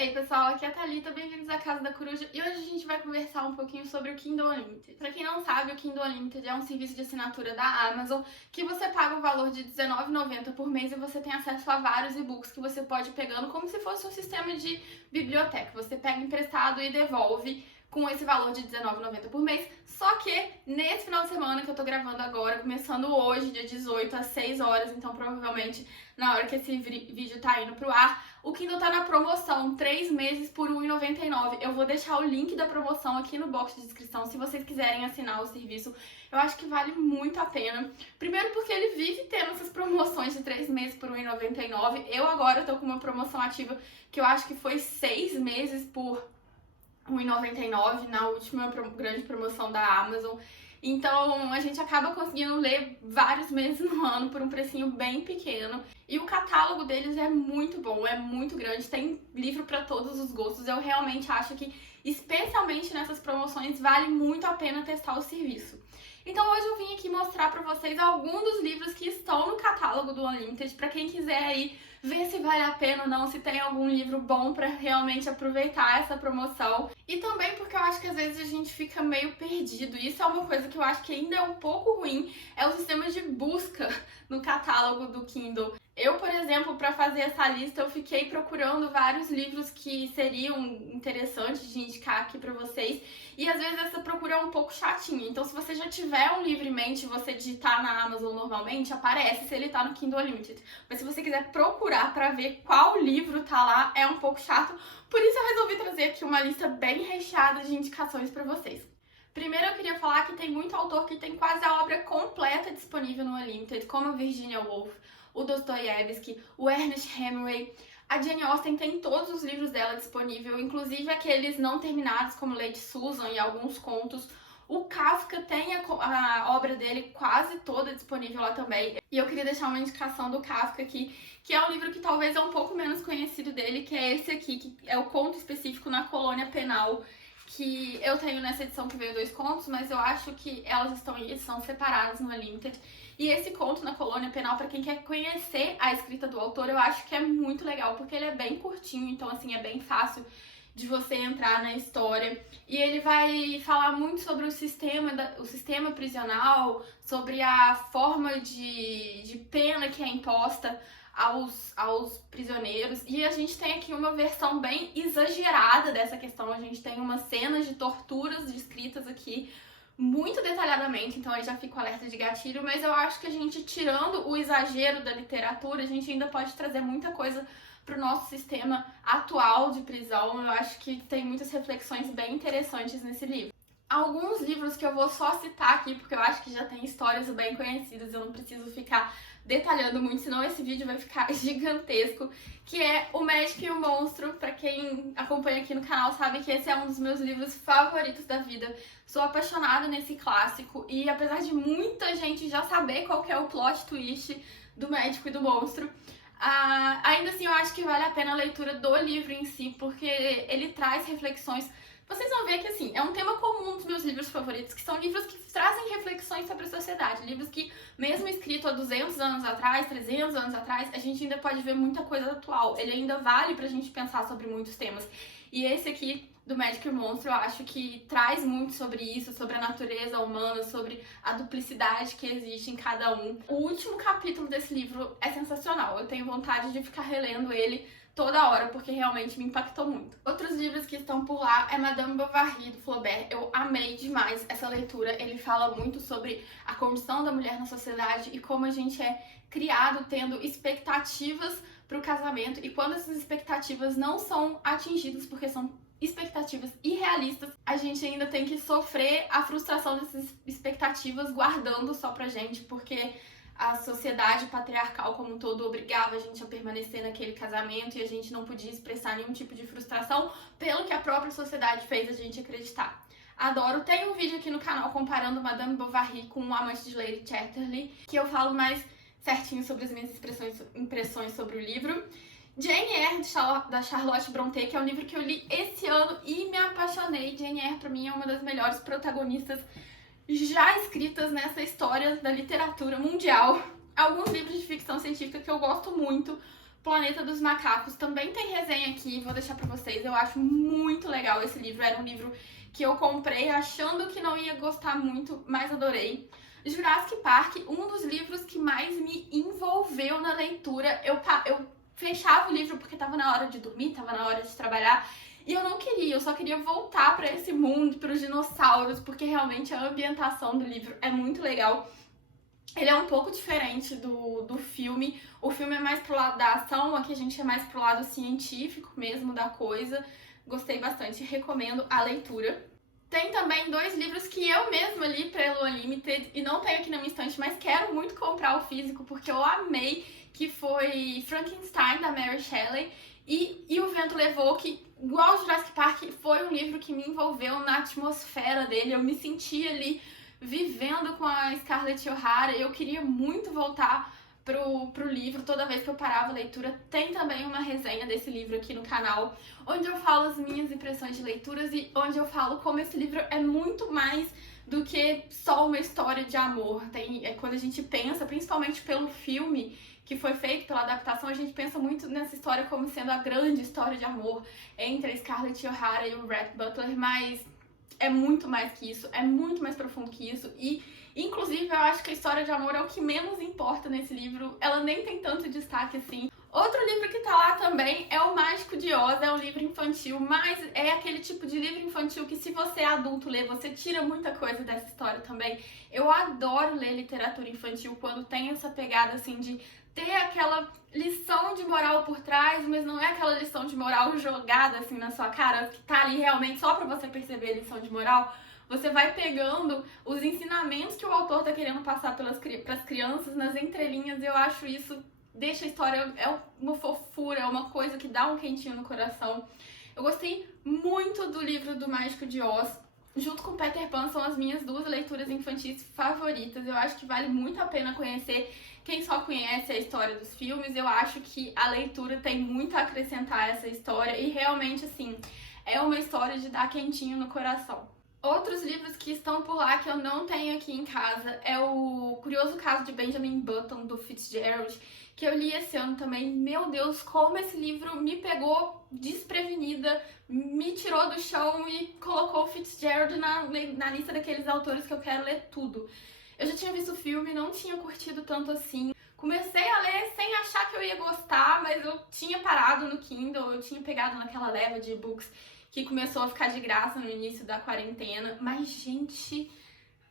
Ei pessoal, aqui é a Thalita, bem-vindos à Casa da Coruja e hoje a gente vai conversar um pouquinho sobre o Kindle Unlimited. Pra quem não sabe, o Kindle Unlimited é um serviço de assinatura da Amazon que você paga o valor de R$19,90 por mês e você tem acesso a vários e-books que você pode ir pegando como se fosse um sistema de biblioteca. Você pega emprestado e devolve com esse valor de R$19,90 por mês, só que nesse final de semana que eu tô gravando agora, começando hoje, dia 18, às 6 horas, então provavelmente na hora que esse vídeo tá indo pro ar, o Kindle tá na promoção, 3 meses por R$1,99. Eu vou deixar o link da promoção aqui no box de descrição, se vocês quiserem assinar o serviço. Eu acho que vale muito a pena. Primeiro porque ele vive tendo essas promoções de 3 meses por R$1,99. Eu agora tô com uma promoção ativa que eu acho que foi 6 meses por R$1,99 na última grande promoção da Amazon. Então a gente acaba conseguindo ler vários meses no ano por um precinho bem pequeno. E o catálogo deles é muito bom, é muito grande, tem livro para todos os gostos. Eu realmente acho que, especialmente nessas promoções, vale muito a pena testar o serviço. Então hoje eu vim aqui mostrar para vocês alguns dos livros que estão no catálogo do Unlimited, para quem quiser aí ver se vale a pena ou não, se tem algum livro bom para realmente aproveitar essa promoção. E também porque eu acho que às vezes a gente fica meio perdido. Isso é uma coisa que eu acho que ainda é um pouco ruim, é o sistema de busca no catálogo do Kindle. Eu, por exemplo, para fazer essa lista, eu fiquei procurando vários livros que seriam interessantes de indicar aqui para vocês. E às vezes essa procura é um pouco chatinha. Então, se você já tiver um livro em mente e você digitar na Amazon normalmente, aparece se ele tá no Kindle Unlimited. Mas se você quiser procurar para ver qual livro tá lá, é um pouco chato. Por isso eu resolvi trazer aqui uma lista bem recheada de indicações para vocês. Primeiro eu queria falar que tem muito autor que tem quase a obra completa disponível no Unlimited, como a Virginia Woolf, o Dostoiévski, o Ernest Hemingway. A Jane Austen tem todos os livros dela disponível, inclusive aqueles não terminados, como Lady Susan e alguns contos. O Kafka tem a obra dele quase toda disponível lá também. E eu queria deixar uma indicação do Kafka aqui, que é um livro que talvez é um pouco menos conhecido dele, que é esse aqui, que é o conto específico na colônia penal, que eu tenho nessa edição que veio 2 contos, mas eu acho que elas estão em edição separadas no Unlimited. E esse conto na colônia penal, para quem quer conhecer a escrita do autor, eu acho que é muito legal, porque ele é bem curtinho, então assim, é bem fácil de você entrar na história. E ele vai falar muito sobre o sistema prisional, sobre a forma de pena que é imposta aos prisioneiros. E a gente tem aqui uma versão bem exagerada dessa questão. A gente tem umas cenas de torturas descritas aqui muito detalhadamente, então aí já fico alerta de gatilho, mas eu acho que a gente, tirando o exagero da literatura, a gente ainda pode trazer muita coisa para o nosso sistema atual de prisão. Eu acho que tem muitas reflexões bem interessantes nesse livro. Alguns livros que eu vou só citar aqui, porque eu acho que já tem histórias bem conhecidas, eu não preciso ficar detalhando muito, senão esse vídeo vai ficar gigantesco, que é O Médico e o Monstro. Pra quem acompanha aqui no canal sabe que esse é um dos meus livros favoritos da vida. Sou apaixonada nesse clássico e apesar de muita gente já saber qual que é o plot twist do Médico e do Monstro, ainda assim eu acho que vale a pena a leitura do livro em si, porque ele traz reflexões. Vocês vão ver que, assim, é um tema comum dos meus livros favoritos, que são livros que trazem reflexões sobre a sociedade. Livros que, mesmo escrito há 200 anos atrás, 300 anos atrás, a gente ainda pode ver muita coisa atual. Ele ainda vale pra gente pensar sobre muitos temas. E esse aqui, do Médico e o Monstro, eu acho que traz muito sobre isso, sobre a natureza humana, sobre a duplicidade que existe em cada um. O último capítulo desse livro é sensacional. Eu tenho vontade de ficar relendo ele toda hora, porque realmente me impactou muito. Outros livros que estão por lá é Madame Bovary, do Flaubert. Eu amei demais essa leitura. Ele fala muito sobre a condição da mulher na sociedade e como a gente é criado tendo expectativas para o casamento, e quando essas expectativas não são atingidas porque são expectativas irrealistas, a gente ainda tem que sofrer a frustração dessas expectativas guardando só pra gente, porque a sociedade patriarcal como um todo obrigava a gente a permanecer naquele casamento e a gente não podia expressar nenhum tipo de frustração pelo que a própria sociedade fez a gente acreditar. Adoro. Tem um vídeo aqui no canal comparando Madame Bovary com O Amante de Lady Chatterley, que eu falo mais certinho sobre as minhas impressões sobre o livro. Jane Eyre, da Charlotte Brontë, que é um livro que eu li esse ano e me apaixonei. Jane Eyre, pra mim, é uma das melhores protagonistas já escritas nessa história da literatura mundial. Alguns livros de ficção científica que eu gosto muito, Planeta dos Macacos também tem resenha aqui, vou deixar pra vocês. Eu acho muito legal esse livro. Era um livro que eu comprei achando que não ia gostar muito, mas adorei. Jurassic Park, um dos livros que mais me envolveu na leitura. Eu fechava o livro porque tava na hora de dormir, tava na hora de trabalhar. E eu não queria, eu só queria voltar pra esse mundo, pros dinossauros, porque realmente a ambientação do livro é muito legal. Ele é um pouco diferente do filme. O filme é mais pro lado da ação, aqui a gente é mais pro lado científico mesmo da coisa. Gostei bastante, recomendo a leitura. Tem também 2 livros que eu mesma li pelo Unlimited e não tenho aqui na minha estante, mas quero muito comprar o físico porque eu amei, que foi Frankenstein, da Mary Shelley, e O Vento Levou, que, igual Jurassic Park, foi um livro que me envolveu na atmosfera dele. Eu me senti ali vivendo com a Scarlett O'Hara. Eu queria muito voltar pro livro. Toda vez que eu parava a leitura, tem também uma resenha desse livro aqui no canal, onde eu falo as minhas impressões de leituras e onde eu falo como esse livro é muito mais do que só uma história de amor. Quando a gente pensa, principalmente pelo filme que foi feito, pela adaptação, a gente pensa muito nessa história como sendo a grande história de amor entre a Scarlett O'Hara e o Rhett Butler, mas é muito mais que isso, é muito mais profundo que isso. E, inclusive, eu acho que a história de amor é o que menos importa nesse livro. Ela nem tem tanto destaque assim. Outro livro que tá lá também é O Mágico de Oz. É um livro infantil, mas é aquele tipo de livro infantil que, se você é adulto ler, você tira muita coisa dessa história também. Eu adoro ler literatura infantil quando tem essa pegada assim de ter aquela lição de moral por trás, mas não é aquela lição de moral jogada assim na sua cara, que tá ali realmente só pra você perceber a lição de moral. Você vai pegando os ensinamentos que o autor tá querendo passar pras crianças nas entrelinhas, e eu acho isso, deixa a história, é uma fofura, é uma coisa que dá um quentinho no coração. Eu gostei muito do livro do Mágico de Oz. Junto com Peter Pan, são as minhas 2 leituras infantis favoritas. Eu acho que vale muito a pena conhecer. Quem só conhece a história dos filmes, eu acho que a leitura tem muito a acrescentar a essa história. E realmente, assim, é uma história de dar quentinho no coração. Outros livros que estão por lá que eu não tenho aqui em casa é o Curioso Caso de Benjamin Button, do Fitzgerald, que eu li esse ano também. Meu Deus, como esse livro me pegou desprevenida, me tirou do chão e colocou o Fitzgerald na lista daqueles autores que eu quero ler tudo. Eu já tinha visto o filme, não tinha curtido tanto assim. Comecei a ler sem achar que eu ia gostar, mas eu tinha parado no Kindle, eu tinha pegado naquela leva de e-books que começou a ficar de graça no início da quarentena. Mas, gente,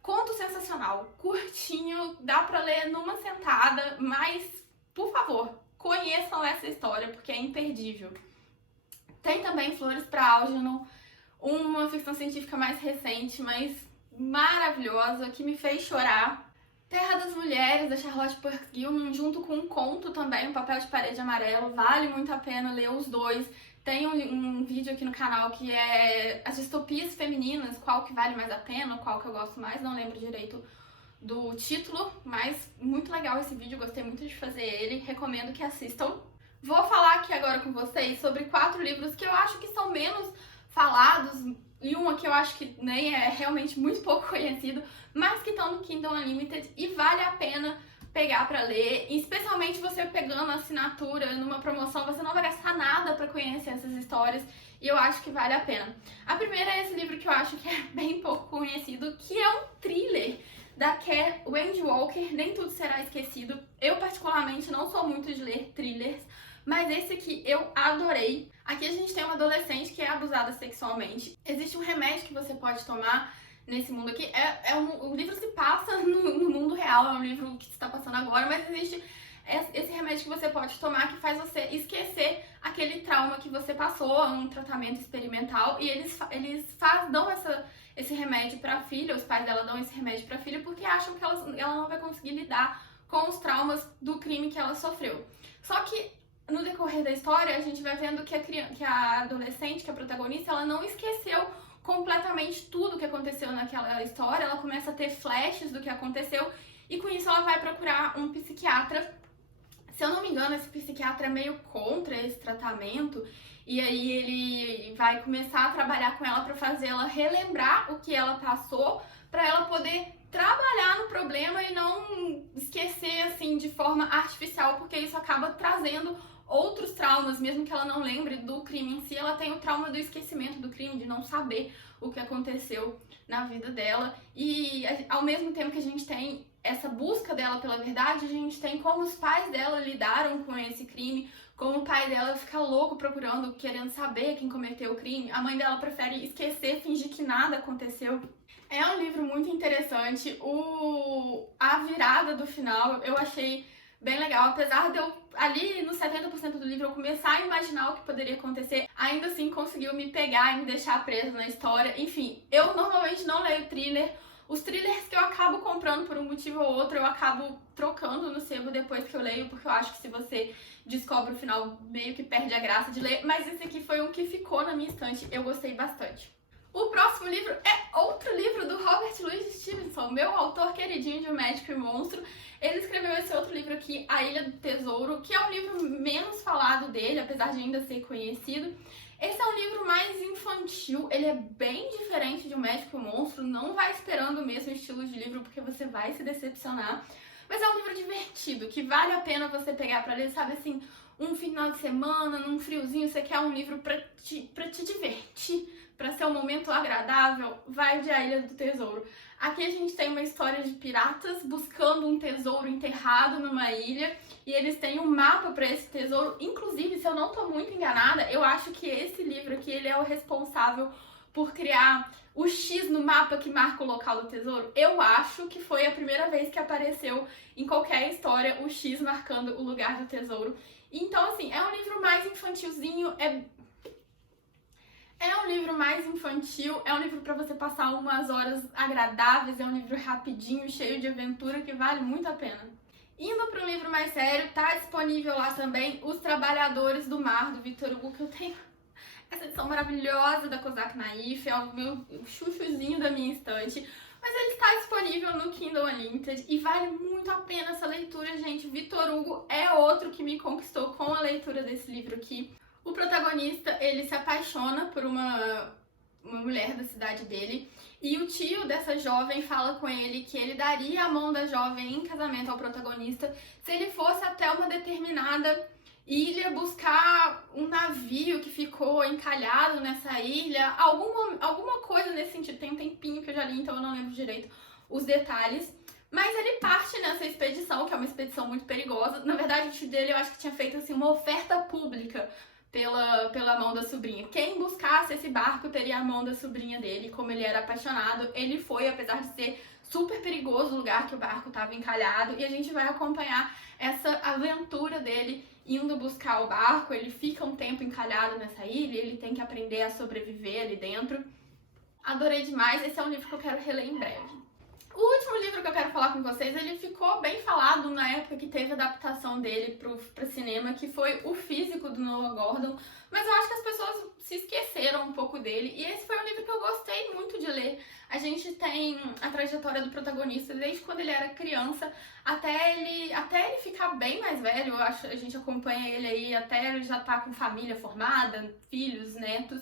conto sensacional, curtinho, dá pra ler numa sentada, mas, por favor, conheçam essa história, porque é imperdível. Tem também Flores para Algernon, uma ficção científica mais recente, mas maravilhosa, que me fez chorar. Terra das Mulheres, da Charlotte Perkins Gilman, junto com um conto também, Um Papel de Parede Amarelo. Vale muito a pena ler os 2. Tem um vídeo aqui no canal que é as distopias femininas, qual que vale mais a pena, qual que eu gosto mais, não lembro direito do título, mas muito legal esse vídeo, gostei muito de fazer ele, recomendo que assistam. Vou falar aqui agora com vocês sobre 4 livros que eu acho que são menos falados, e um aqui eu acho que nem é realmente muito pouco conhecido, mas que estão no Kindle Unlimited e vale a pena pegar pra ler, especialmente você pegando a assinatura numa promoção, você não vai gastar nada pra conhecer essas histórias, e eu acho que vale a pena. A primeira é esse livro que eu acho que é bem pouco conhecido, que é um thriller da Wendy Walker, Nem Tudo Será Esquecido. Eu particularmente não sou muito de ler thrillers, mas esse aqui eu adorei. Aqui a gente tem uma adolescente que é abusada sexualmente. Existe um remédio que você pode tomar nesse mundo aqui. O livro se passa no mundo real, é um livro que está passando agora, mas existe esse remédio que você pode tomar que faz você esquecer aquele trauma que você passou, um tratamento experimental, e eles dão esse remédio pra filha, os pais dela dão esse remédio pra filha porque acham que ela não vai conseguir lidar com os traumas do crime que ela sofreu. Só que no decorrer da história, a gente vai vendo que a adolescente, que é a protagonista, ela não esqueceu completamente tudo que aconteceu naquela história, ela começa a ter flashes do que aconteceu, e com isso ela vai procurar um psiquiatra. Se eu não me engano, esse psiquiatra é meio contra esse tratamento, e aí ele vai começar a trabalhar com ela para fazer ela relembrar o que ela passou, para ela poder trabalhar no problema e não esquecer assim de forma artificial, porque isso acaba trazendo outros traumas, mesmo que ela não lembre do crime em si, ela tem o trauma do esquecimento do crime, de não saber o que aconteceu na vida dela. E ao mesmo tempo que a gente tem essa busca dela pela verdade, a gente tem como os pais dela lidaram com esse crime, como o pai dela fica louco procurando, querendo saber quem cometeu o crime. A mãe dela prefere esquecer, fingir que nada aconteceu. É um livro muito interessante. A virada do final eu achei bem legal. Apesar de eu, ali no 70% do livro, eu começar a imaginar o que poderia acontecer, ainda assim conseguiu me pegar e me deixar presa na história. Enfim, eu normalmente não leio thriller. Os thrillers que eu acabo comprando por um motivo ou outro, eu acabo trocando no sebo depois que eu leio, porque eu acho que se você descobre o final, meio que perde a graça de ler. Mas esse aqui foi um que ficou na minha estante, eu gostei bastante. O próximo livro é outro livro do Robert Louis Stevenson, meu autor queridinho de O Médico e o Monstro. Ele escreveu esse outro livro aqui, A Ilha do Tesouro, que é um livro menos falado dele, apesar de ainda ser conhecido. Esse é um livro mais infantil, ele é bem diferente de O Médico e o Monstro, não vai esperando o mesmo estilo de livro porque você vai se decepcionar. Mas é um livro divertido, que vale a pena você pegar pra ler, sabe assim, um final de semana, num friozinho, você quer um livro pra te divertir, pra ser um momento agradável, vai de A Ilha do Tesouro. Aqui a gente tem uma história de piratas buscando um tesouro enterrado numa ilha, e eles têm um mapa para esse tesouro. Inclusive, se eu não tô muito enganada, eu acho que esse livro aqui, ele é o responsável por criar o X no mapa que marca o local do tesouro. Eu acho que foi a primeira vez que apareceu em qualquer história o X marcando o lugar do tesouro. Então, assim, é um livro mais infantilzinho, é um livro mais infantil, é um livro para você passar umas horas agradáveis, é um livro rapidinho, cheio de aventura, que vale muito a pena. Indo para um livro mais sério, tá disponível lá também Os Trabalhadores do Mar, do Victor Hugo, que eu tenho essa edição maravilhosa da Kozak Naif, é o meu chuchuzinho da minha estante. Mas ele está disponível no Kindle Unlimited e vale muito a pena essa leitura, gente. Victor Hugo é outro que me conquistou com a leitura desse livro aqui. O protagonista, ele se apaixona por uma mulher da cidade dele, e o tio dessa jovem fala com ele que ele daria a mão da jovem em casamento ao protagonista se ele fosse até uma determinada ilha buscar um navio que ficou encalhado nessa ilha, alguma coisa nesse sentido. Tem um tempinho que eu já li, então eu não lembro direito os detalhes. Mas ele parte nessa expedição, que é uma expedição muito perigosa. Na verdade, o tio dele, eu acho que tinha feito assim, uma oferta pública pela mão da sobrinha. Quem buscasse esse barco teria a mão da sobrinha dele. Como ele era apaixonado, ele foi, apesar de ser super perigoso o lugar que o barco estava encalhado, e a gente vai acompanhar essa aventura dele indo buscar o barco. Ele fica um tempo encalhado nessa ilha, ele tem que aprender a sobreviver ali dentro. Adorei demais, esse é um livro que eu quero reler em breve. O último livro que eu quero falar com vocês, ele ficou bem falado na época que teve a adaptação dele para cinema, que foi O Físico, do Noah Gordon, mas eu acho que as pessoas se esqueceram um pouco dele, e esse foi um livro que eu gostei muito de ler. A gente tem a trajetória do protagonista desde quando ele era criança até ele ficar bem mais velho. Eu acho, a gente acompanha ele aí até ele já tá com família formada, filhos, netos,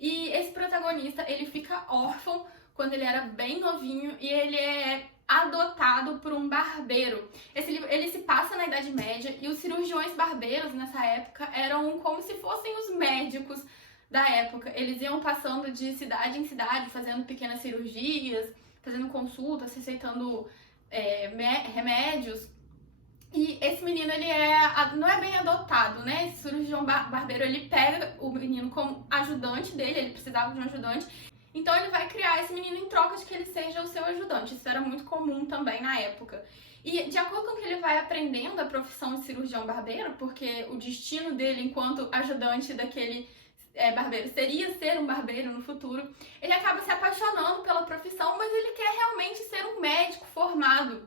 e esse protagonista, ele fica órfão quando ele era bem novinho, e ele é adotado por um barbeiro. Esse livro, ele se passa na Idade Média, e os cirurgiões barbeiros nessa época eram como se fossem os médicos da época. Eles iam passando de cidade em cidade, fazendo pequenas cirurgias, fazendo consultas, receitando remédios. E esse menino, ele não é bem adotado, né? Esse cirurgião barbeiro, ele pega o menino como ajudante dele, ele precisava de um ajudante. Então ele vai criar esse menino em troca de que ele seja o seu ajudante. Isso era muito comum também na época. E de acordo com que ele vai aprendendo a profissão de cirurgião barbeiro, porque o destino dele enquanto ajudante daquele barbeiro seria ser um barbeiro no futuro, ele acaba se apaixonando pela profissão, mas ele quer realmente ser um médico formado.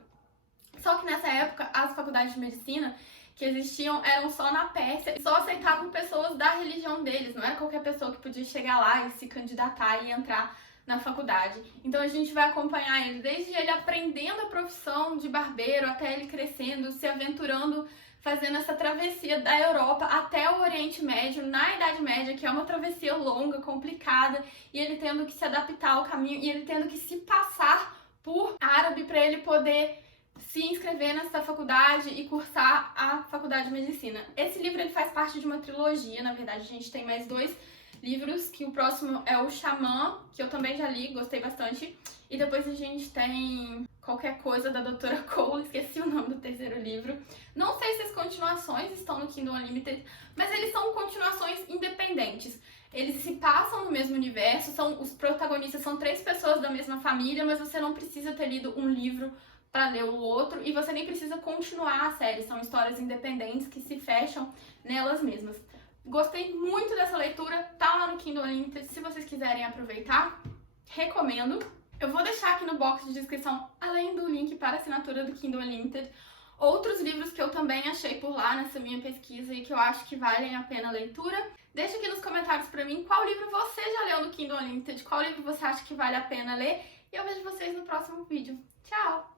Só que nessa época, as faculdades de medicina que existiam eram só na Pérsia, e só aceitavam pessoas da religião deles, não era qualquer pessoa que podia chegar lá e se candidatar e entrar na faculdade. Então a gente vai acompanhar ele desde ele aprendendo a profissão de barbeiro até ele crescendo, se aventurando, fazendo essa travessia da Europa até o Oriente Médio, na Idade Média, que é uma travessia longa, complicada, e ele tendo que se adaptar ao caminho, e ele tendo que se passar por árabe para ele poder se inscrever nessa faculdade e cursar a faculdade de medicina. Esse livro ele faz parte de uma trilogia, na verdade a gente tem mais 2 livros, que o próximo é o Xamã, que eu também já li, gostei bastante, e depois a gente tem qualquer coisa da Doutora Cole, esqueci o nome do terceiro livro. Não sei se as continuações estão no Kindle Unlimited, mas eles são continuações independentes. Eles se passam no mesmo universo, os protagonistas são 3 pessoas da mesma família, mas você não precisa ter lido um livro para ler o outro e você nem precisa continuar a série, são histórias independentes que se fecham nelas mesmas. Gostei muito dessa leitura, tá lá no Kindle Unlimited, se vocês quiserem aproveitar, recomendo. Eu vou deixar aqui no box de descrição, além do link para a assinatura do Kindle Unlimited, outros livros que eu também achei por lá nessa minha pesquisa e que eu acho que valem a pena a leitura. Deixa aqui nos comentários pra mim qual livro você já leu no Kindle Unlimited, qual livro você acha que vale a pena ler, e eu vejo vocês no próximo vídeo. Tchau!